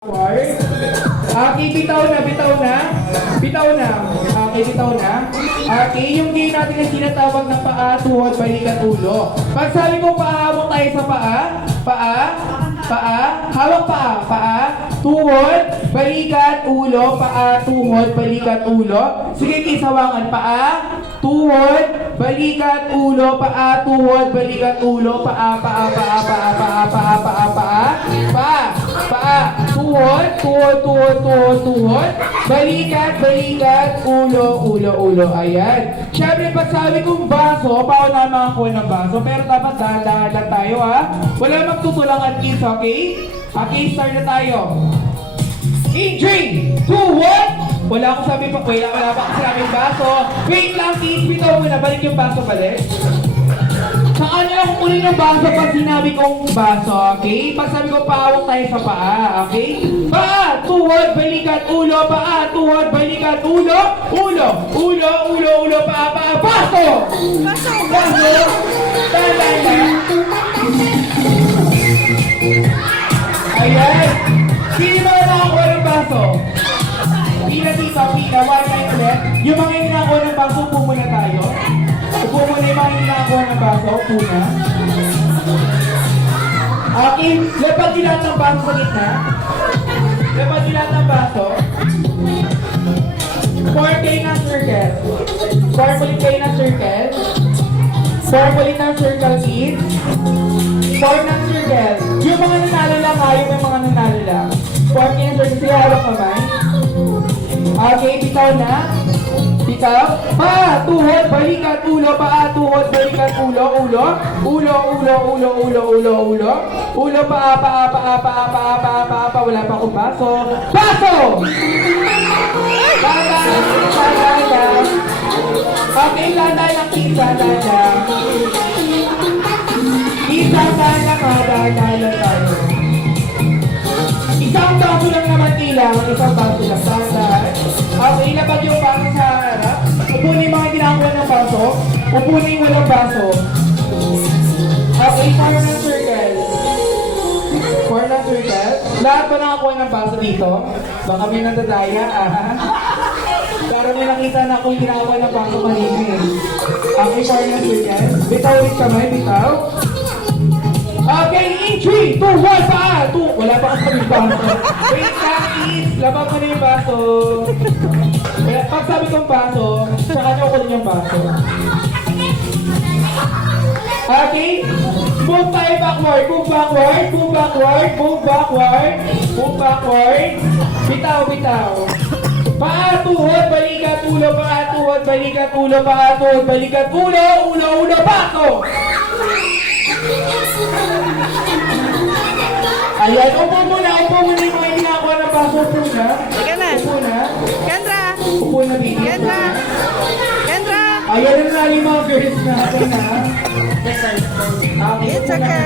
Okay, bitaw na. Okay, bitaw na. Okay, yung game natin na sinatawag ng paa, tuhod, balikat, ulo. Pag sabi ko paa, hawak tayo sa paa. Hawak paa, tuhod, balikat, ulo, paa, tuhod, balikat, ulo. Sige, kisawangan, paa, tuhod, balikat, ulo, paa, tuhod, balikat, ulo, paa, tuhod, balikat, ulo. Ayan. Siyempre, pag sabi kong baso, pauna makakuha ng baso, pero dapat dahan-dahan lang tayo, ha? Wala magtutulangan, kids, okay? Okay, start na tayo. In 3, 2, 1. Wala pa akong sinabing baso. Wait lang, kids, bitaw mo na. Balik yung baso, balik. Saan nyo lang kunin yung baso pag sinabi kong baso, okay? Pag sabi ko, paawak tayo sa paa, okay? Paa, tuhod, balikat, ulo, paa, tuhod, balikat, ulo, paa, baso! Ayan! Sino ba nakakuha ng baso? Pila, one time ulit. Yung mga hindi nakakuha ng baso, upo muna tayo. Upo muna yung mga hindi nakakuha ng baso, upo na. Okay, lapad yung lahat ng baso sa gitna. Lapad yung lahat ng baso. 4 kayo ng circle. 4 ulit kayo ng circle. 4 ulit ng circle, kids. 4 ng circle. Yung mga nanalo lang ha, yung mga nanalo lang. 4 kayo ng circle, siya hawak kamay. Okay, bitaw na. Bitaw. Paa, tuhod, balikat, ulo, paa, tuhod, balikat, ulo, paa, wala pa akong baso. Baso! Okay, landa lang, kita, landa. Kita, landa tayo. Isang baso lang naman ilang, isang baso lang, standard. Okay, ilapag yung baso sa harap. Upo na yung mga ginagawa ng baso. Upo na yung walang baso. Okay, 4 ng circle. 4 ng circle. Lahat ba nakakuha ng baso dito? Baka may natadaya, Pero may nakita na kung ginagawa ng baso kanina eh. Okay, 4 ng circle. Bitaw ulit kamay, bitaw. Okay, in 3, 2, 1, paa! Wala pa kasi yung baso. Wait lang, kids. Labang ko na yung baso. Pag sabi kong baso, saka nyo ko din yung baso. Okay? Move tayo backward. Move backward. Bitaw. Paa, tuhod, balikat, ulo, paa, tuhod, balikat, ulo, paa, tuhod, balikat, ulo, baso! Ayan, upo muna yung mga hindi nakakuha ng baso. Upo na. Upo na, baby. Ayan na mga girls natin, ha? It's okay.